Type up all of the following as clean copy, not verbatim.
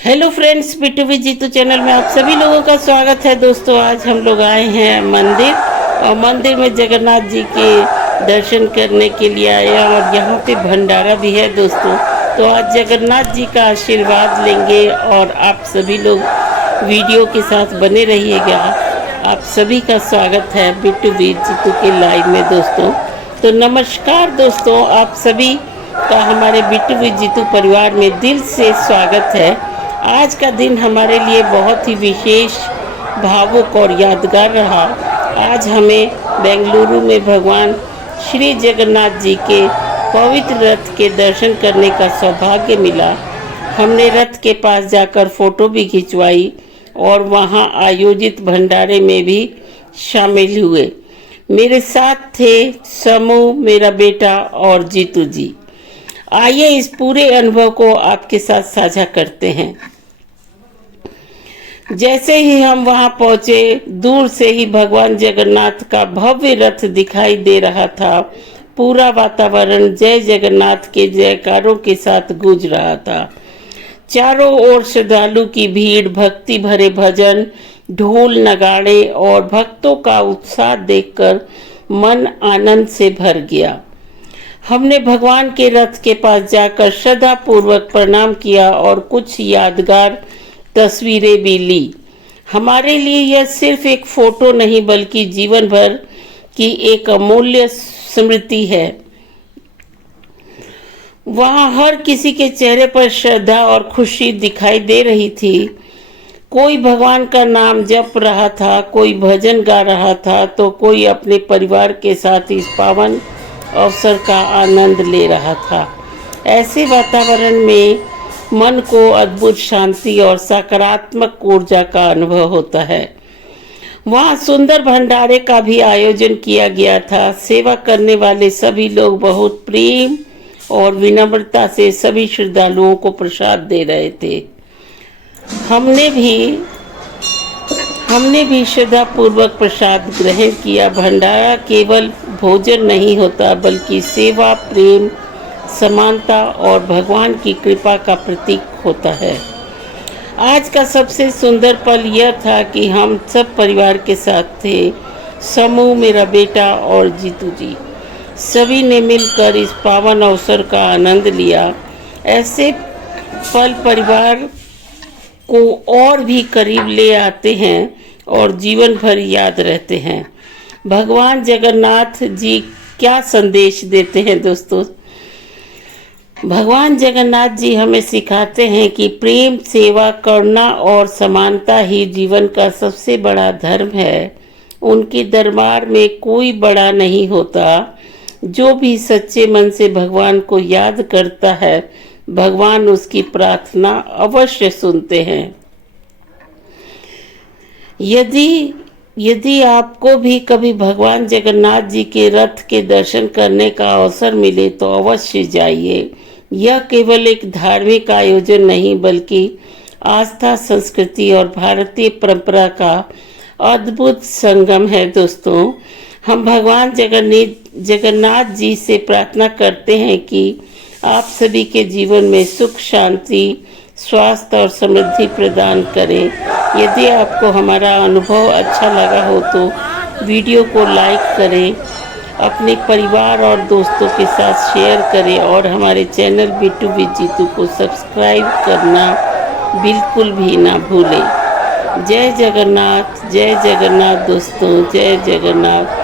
Hello friends, Bittu with Jeetu channel में आप सभी लोगों का स्वागत है। दोस्तों, आज हम लोग आए हैं मंदिर और मंदिर में जगन्नाथ जी के दर्शन करने के लिए आए हैं और यहाँ पे भंडारा भी है दोस्तों। तो आज जगन्नाथ जी का आशीर्वाद लेंगे और आप सभी लोग वीडियो के साथ बने रहिएगा। आप सभी का स्वागत है बिट्टू विद जीतू के लाइव में दोस्तों। तो नमस्कार दोस्तों, आप सभी का हमारे बिट्टू विद जीतू परिवार में दिल से स्वागत है। आज का दिन हमारे लिए बहुत ही विशेष, भावुक और यादगार रहा। आज हमें बेंगलुरु में भगवान श्री जगन्नाथ जी के पवित्र रथ के दर्शन करने का सौभाग्य मिला। हमने रथ के पास जाकर फोटो भी खिंचवाई और वहां आयोजित भंडारे में भी शामिल हुए। मेरे साथ थे समू, मेरा बेटा और जीतू जी। आइए इस पूरे अनुभव को आपके साथ साझा करते हैं। जैसे ही हम वहां पहुंचे, दूर से ही भगवान जगन्नाथ का भव्य रथ दिखाई दे रहा था। पूरा वातावरण जय जगन्नाथ के जयकारों के साथ गूंज रहा था। चारों ओर श्रद्धालु की भीड़, भक्ति भरे भजन, ढोल नगाड़े और भक्तों का उत्साह देखकर मन आनंद से भर गया। हमने भगवान के रथ के पास जाकर श्रद्धा पूर्वक प्रणाम किया और कुछ यादगार तस्वीरें भी ली। हमारे लिए यह सिर्फ एक फोटो नहीं बल्कि जीवन भर की एक अमूल्य स्मृति है। वहां हर किसी के चेहरे पर श्रद्धा और खुशी दिखाई दे रही थी। कोई भगवान का नाम जप रहा था, कोई भजन गा रहा था, तो कोई अपने परिवार के साथ इस पावन अवसर का आनंद ले रहा था। ऐसे वातावरण में मन को अद्भुत शांति और सकारात्मक ऊर्जा का अनुभव होता है। वहाँ सुंदर भंडारे का भी आयोजन किया गया था। सेवा करने वाले सभी लोग बहुत प्रेम और विनम्रता से सभी श्रद्धालुओं को प्रसाद दे रहे थे। हमने भी श्रद्धा पूर्वक प्रसाद ग्रहण किया। भंडारा केवल भोजन नहीं होता बल्कि सेवा, प्रेम, समानता और भगवान की कृपा का प्रतीक होता है। आज का सबसे सुंदर पल यह था कि हम सब परिवार के साथ थे। समूह, मेरा बेटा और जीतू जी, सभी ने मिलकर इस पावन अवसर का आनंद लिया। ऐसे पल परिवार को और भी करीब ले आते हैं और जीवन भर याद रहते हैं। भगवान जगन्नाथ जी क्या संदेश देते हैं दोस्तों? भगवान जगन्नाथ जी हमें सिखाते हैं कि प्रेम, सेवा, करुणा और समानता ही जीवन का सबसे बड़ा धर्म है। उनके दरबार में कोई बड़ा नहीं होता। जो भी सच्चे मन से भगवान को याद करता है, भगवान उसकी प्रार्थना अवश्य सुनते हैं। यदि आपको भी कभी भगवान जगन्नाथ जी के रथ के दर्शन करने का अवसर मिले तो अवश्य जाइए। यह केवल एक धार्मिक आयोजन नहीं बल्कि आस्था, संस्कृति और भारतीय परंपरा का अद्भुत संगम है दोस्तों। हम भगवान जगन्नाथ जी से प्रार्थना करते हैं कि आप सभी के जीवन में सुख, शांति, स्वास्थ्य और समृद्धि प्रदान करें। यदि आपको हमारा अनुभव अच्छा लगा हो तो वीडियो को लाइक करें, अपने परिवार और दोस्तों के साथ शेयर करें और हमारे चैनल बिट्टू विद जीतू को सब्सक्राइब करना बिल्कुल भी ना भूलें। जय जगन्नाथ दोस्तों, जय जगन्नाथ।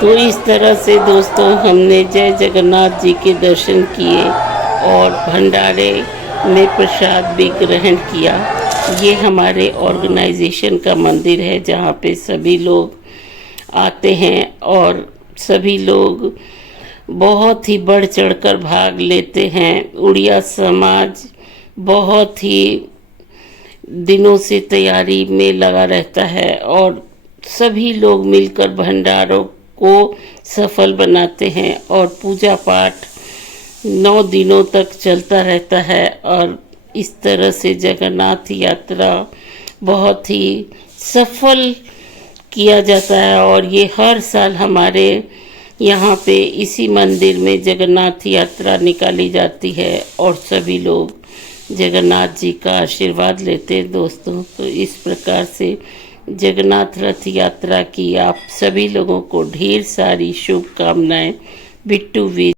तो इस तरह से दोस्तों हमने जय जगन्नाथ जी के दर्शन किए और भंडारे में प्रसाद भी ग्रहण किया। ये हमारे ऑर्गेनाइजेशन का मंदिर है जहाँ पे सभी लोग आते हैं और सभी लोग बहुत ही बढ़ चढ़कर भाग लेते हैं। उड़िया समाज बहुत ही दिनों से तैयारी में लगा रहता है और सभी लोग मिलकर भंडारों को सफल बनाते हैं और पूजा पाठ 9 दिनों तक चलता रहता है। और इस तरह से जगन्नाथ यात्रा बहुत ही सफल किया जाता है और ये हर साल हमारे यहाँ पे इसी मंदिर में जगन्नाथ यात्रा निकाली जाती है और सभी लोग जगन्नाथ जी का आशीर्वाद लेते हैं दोस्तों। तो इस प्रकार से जगन्नाथ रथ यात्रा की आप सभी लोगों को ढेर सारी शुभकामनाएं। बिट्टू वी।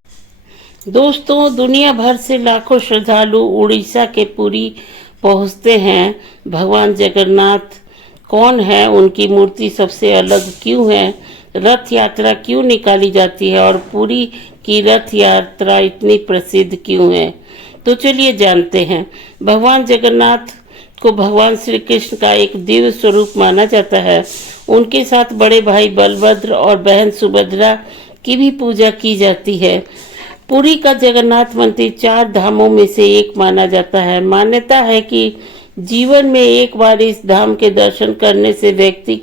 दोस्तों, दुनिया भर से लाखों श्रद्धालु उड़ीसा के पुरी पहुंचते हैं। भगवान जगन्नाथ कौन है, उनकी मूर्ति सबसे अलग क्यों है, रथ यात्रा क्यों निकाली जाती है और पुरी की रथ यात्रा इतनी प्रसिद्ध क्यों है, तो चलिए जानते हैं। भगवान जगन्नाथ को भगवान श्री कृष्ण का एक दिव्य स्वरूप माना जाता है। उनके साथ बड़े भाई बलभद्र और बहन सुभद्रा की भी पूजा की जाती है। पुरी का जगन्नाथ मंदिर 4 धामों में से एक माना जाता है। मान्यता है कि जीवन में एक बार इस धाम के दर्शन करने से व्यक्ति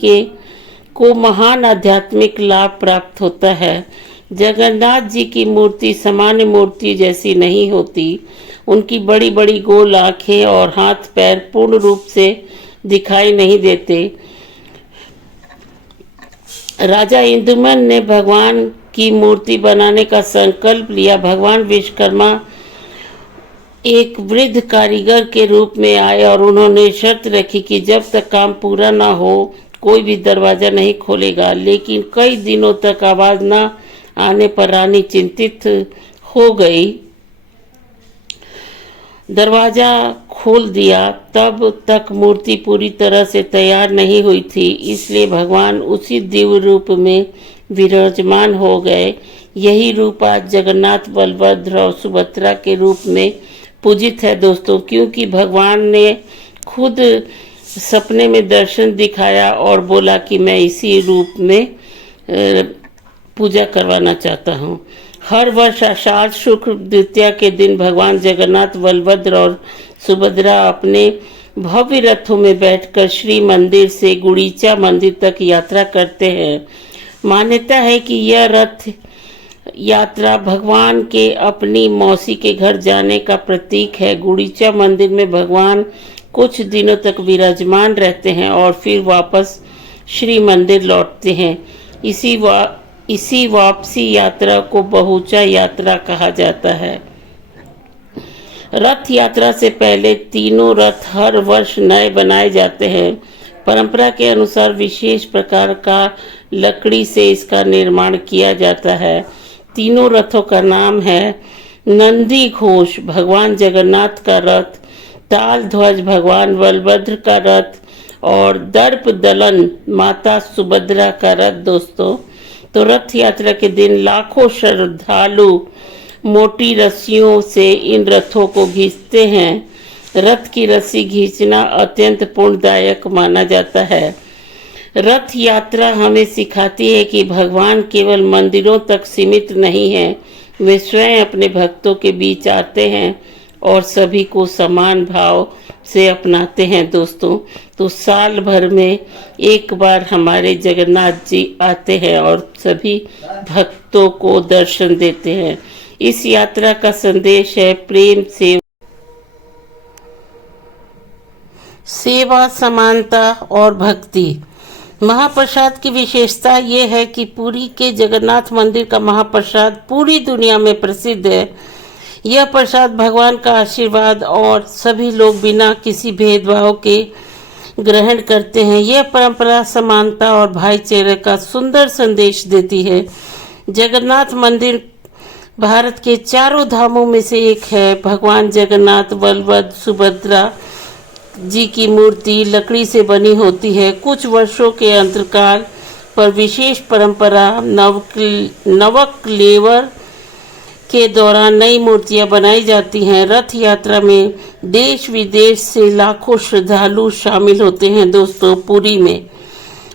को महान आध्यात्मिक लाभ प्राप्त होता है। जगन्नाथ जी की मूर्ति सामान्य मूर्ति जैसी नहीं होती। उनकी बड़ी बड़ी गोल आंखें और हाथ पैर पूर्ण रूप से दिखाई नहीं देते। राजा इंद्रमन ने भगवान की मूर्ति बनाने का संकल्प लिया। भगवान विश्वकर्मा एक वृद्ध कारीगर के रूप में आए और उन्होंने शर्त रखी कि जब तक काम पूरा ना हो कोई भी दरवाजा नहीं खोलेगा। लेकिन कई दिनों तक आवाज न आने पर रानी चिंतित हो गई। दरवाजा खोल दिया, तब तक मूर्ति पूरी तरह से तैयार नहीं हुई थी, इसलिए भगवान उसी दिव्य रूप में विराजमान हो गए। यही रूप आज जगन्नाथ, बलभद्र और सुभद्रा के रूप में पूजित है दोस्तों, क्योंकि भगवान ने खुद सपने में दर्शन दिखाया और बोला कि मैं इसी रूप में पूजा करवाना चाहता हूँ। हर वर्ष आषाढ़ शुक्ल द्वितीया के दिन भगवान जगन्नाथ, बलभद्र और सुभद्रा अपने भव्य रथों में बैठकर श्री मंदिर से गुड़ीचा मंदिर तक यात्रा करते हैं। मान्यता है कि यह रथ यात्रा भगवान के अपनी मौसी के घर जाने का प्रतीक है। गुड़ीचा मंदिर में भगवान कुछ दिनों तक विराजमान रहते हैं और फिर वापस श्री मंदिर लौटते हैं। इसी वापसी यात्रा को बहुचा यात्रा कहा जाता है। रथ यात्रा से पहले तीनों रथ हर वर्ष नए बनाए जाते हैं। परंपरा के अनुसार विशेष प्रकार का लकड़ी से इसका निर्माण किया जाता है। तीनों रथों का नाम है नंदी घोष भगवान जगन्नाथ का रथ, ताल ध्वज भगवान बलभद्र का रथ और दर्प दलन माता सुभद्रा का रथ। दोस्तों, तो रथ यात्रा के दिन लाखों श्रद्धालु मोटी रस्सियों से इन रथों को खींचते हैं। रथ की रस्सी खींचना अत्यंत पुण्यदायक माना जाता है। रथ यात्रा हमें सिखाती है कि भगवान केवल मंदिरों तक सीमित नहीं है, वे स्वयं अपने भक्तों के बीच आते हैं और सभी को समान भाव से अपनाते हैं। दोस्तों, तो साल भर में एक बार हमारे जगन्नाथ जी आते हैं और सभी भक्तों को दर्शन देते हैं। इस यात्रा का संदेश है प्रेम, सेवा, समानता और भक्ति। महाप्रसाद की विशेषता ये है कि पुरी के जगन्नाथ मंदिर का महाप्रसाद पूरी दुनिया में प्रसिद्ध है। यह प्रसाद भगवान का आशीर्वाद और सभी लोग बिना किसी भेदभाव के ग्रहण करते हैं। यह परंपरा समानता और भाईचारे का सुंदर संदेश देती है। जगन्नाथ मंदिर भारत के 4 धामों में से एक है। भगवान जगन्नाथ, बलभद्र, सुभद्रा जी की मूर्ति लकड़ी से बनी होती है। कुछ वर्षों के अंतराल पर विशेष परंपरा नवकलेवर के दौरान नई मूर्तियां बनाई जाती हैं। रथ यात्रा में देश विदेश से लाखों श्रद्धालु शामिल होते हैं। दोस्तों, पुरी में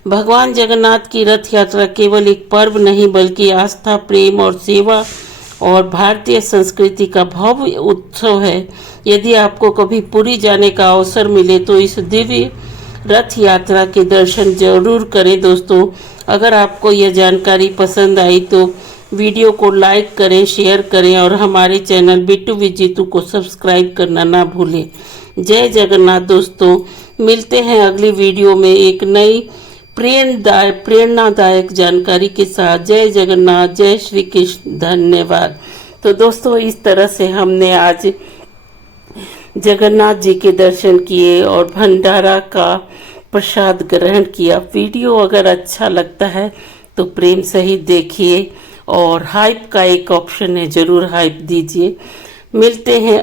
भगवान जगन्नाथ की रथ यात्रा केवल एक पर्व नहीं बल्कि आस्था, प्रेम और सेवा और भारतीय संस्कृति का भव्य उत्सव है। यदि आपको कभी पुरी जाने का अवसर मिले तो इस दिव्य रथ यात्रा के दर्शन जरूर करें। दोस्तों, अगर आपको यह जानकारी पसंद आई तो वीडियो को लाइक करें, शेयर करें और हमारे चैनल बिट्टू विद जीतू को सब्सक्राइब करना ना भूलें। जय जगन्नाथ। दोस्तों, मिलते हैं अगली वीडियो में एक नई प्रेरणादायक जानकारी के साथ। जय जगन्नाथ, जय श्री कृष्ण, धन्यवाद। तो दोस्तों, इस तरह से हमने आज जगन्नाथ जी के दर्शन किए और भंडारा का प्रसाद ग्रहण किया। वीडियो अगर अच्छा लगता है तो प्रेम सहित देखिए और हाइप का एक ऑप्शन है, जरूर हाइप दीजिए। मिलते हैं